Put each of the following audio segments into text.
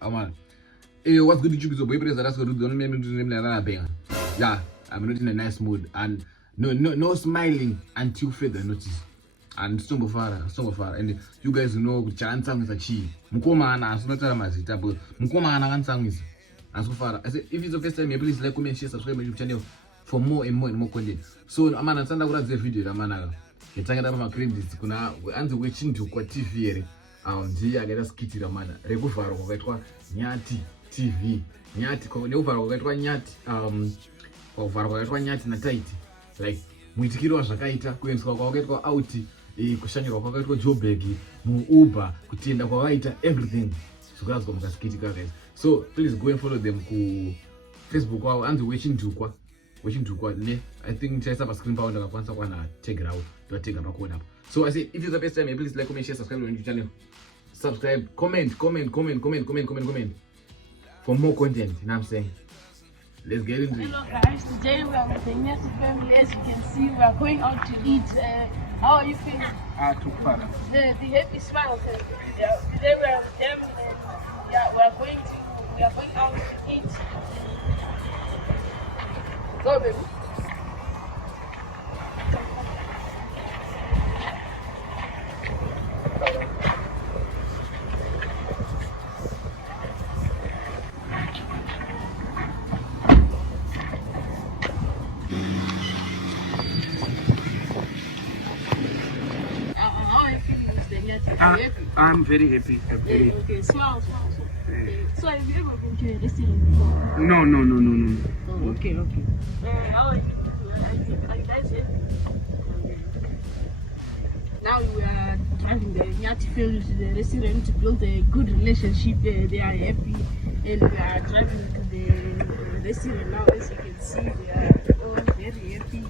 Man. Hey, what's good, YouTube? So, boy, that's good. Don't make me do anything. Yeah, I'm not in a nice mood, and no smiling until further notice. And stombo fara, and you guys know chansang is a chi. Mukoma ana asunata mazita, but mukoma ana kansang is asu fara. I said, if it's the first time, please like, comment, share, subscribe my YouTube channel for more and more and more content. So, amana sanda kura the video amana. Ketanga dama credits kuna anze wechini tu kwa TV ere. Ndiye akaita skiti ramana rekuvharwa kwakaitwa Nyati TV. Nyati nekuvharwa kwakaitwa Nyati kuvharwa kwakaitwa Nyati naTaiti, like muitikiro wazvakaita, kuendeswa kwakaitwa out, kushanyirwa kwakaitwa Joburg, muUber, kutenda kwavaita, everything zvikurazwa mukaskiti kakaita. So please go and follow them ku Facebook wavo anzi wechindukwa ne. I think chaisa pa screen power ndakakwanisa kwana tag out ndatega pakona apo. So I say, if it's the first time, please like, comment, share, subscribe to my YouTube channel. Subscribe, comment for more content. You know what I'm saying? Let's get into it. Hello guys, today we are with the Nyati family. As you can see, we are going out to eat. How are you feeling? Too far. The happy smile. Yeah, today we are with them, and yeah, we are going out to eat. Go baby. I'm very happy. Okay, smile. So have you ever been to a restaurant before? No. Oh, okay. How are you? Are you guys here? Now we are driving the Nyati family to the restaurant to build a good relationship. They are happy, and we are driving to the restaurant now. As you can see, they are all very happy.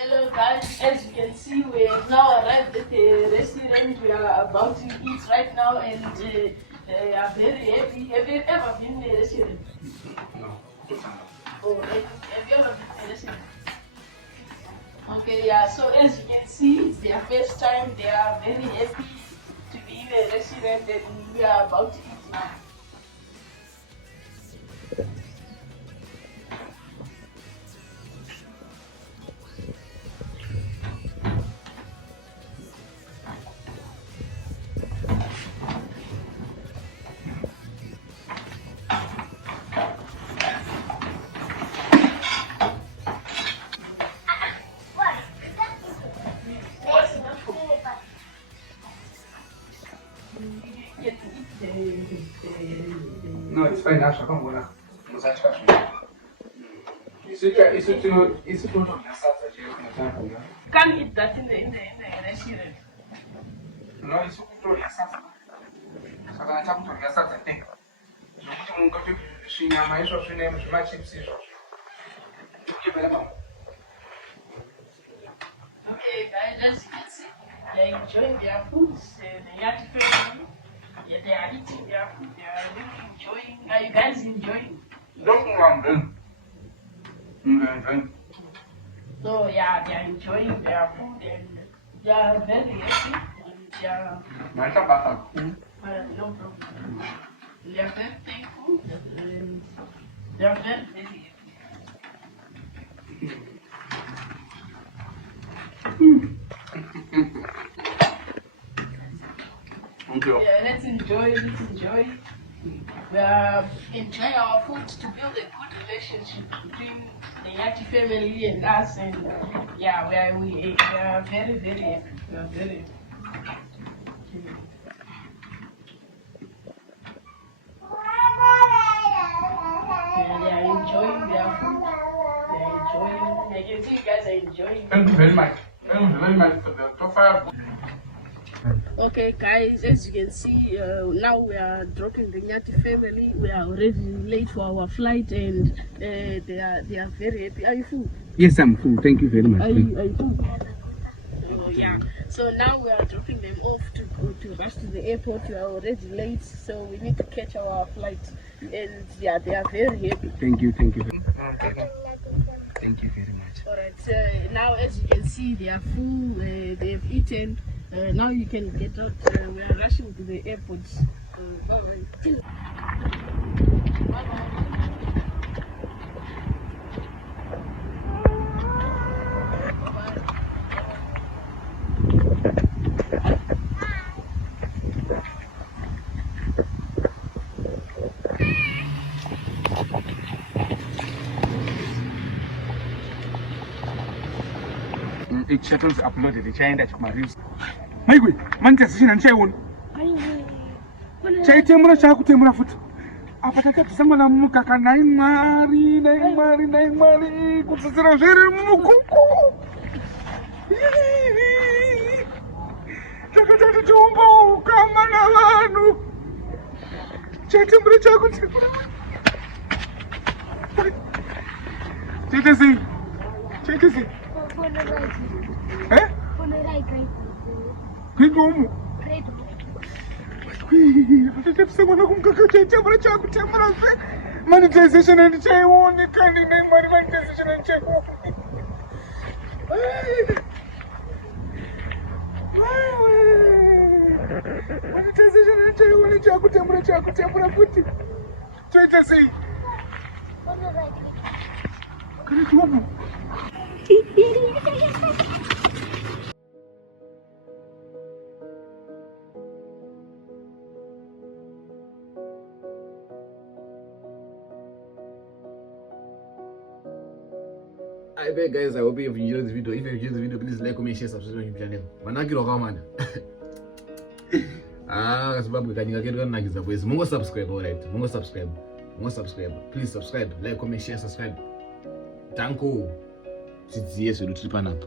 Hello guys, as you can see, we have now arrived at the restaurant. We are about to eat right now, and they are very happy. Have you ever been to a restaurant? No. Oh, have you ever been to a restaurant? Okay, yeah, so as you can see, it's their first time. They are very happy to be in a restaurant, and we are about to eat now. No, it's fine. I can't go now. It's a total Can't eat that in the restaurant. No, it's a total so I have to get something. She now my social name is my chips. Okay, guys, as you can see, they are enjoying their food. The Nyati family, yeah, they are eating their food. They are really enjoying. Are you guys enjoying? Don't go on, So yeah, they are enjoying their food, and they are very happy. And they are no problem. They are very thankful. And they are very happy. Yeah, let's enjoy. We are enjoying our food to build a good relationship between the Nyati family and us, and yeah, we are very, very happy. We are very happy. Yeah, they are enjoying their food. They are enjoying. I can see you guys are enjoying. Thank you very much. Thank you very much for the offer. Okay guys, as you can see, now we are dropping the Nyati family. We are already late for our flight, and they are very happy. Are you full? Yes, I'm full. Thank you very much. Are you full? Oh yeah. So now we are dropping them off to go to rush to the airport. We are already late, so we need to catch our flight. And yeah, they are very happy. Thank you. Okay. Thank you very much. All right. Now, as you can see, they are full. They've eaten. Now you can get out. We are rushing to the airport. Bye-bye. It shuttles uploaded the China to my reels. My way, Manchester and Chewon. Chay Temura Chaku Temura foot. Apataka, someone I'm Mukaka, nine Mari, consider very Muku. Chakata Jumbo, come on, Chay Temura Chaku. Take a seat. Eh? Great room. Monetization and check only can name monetization and check. Monetization and check only Chaku put it. Take a seat. Great room. I beg guys, I hope you enjoyed this video. If you enjoyed the video, please like, comment, share, subscribe to my channel. Manakiro kamana. Kwa sababu kanikaketu nagiza boys. Mungo subscribe, alright. Mungo subscribe. Please subscribe, like, comment, share, subscribe. Tanko. Tidziye swedu tiri panapo.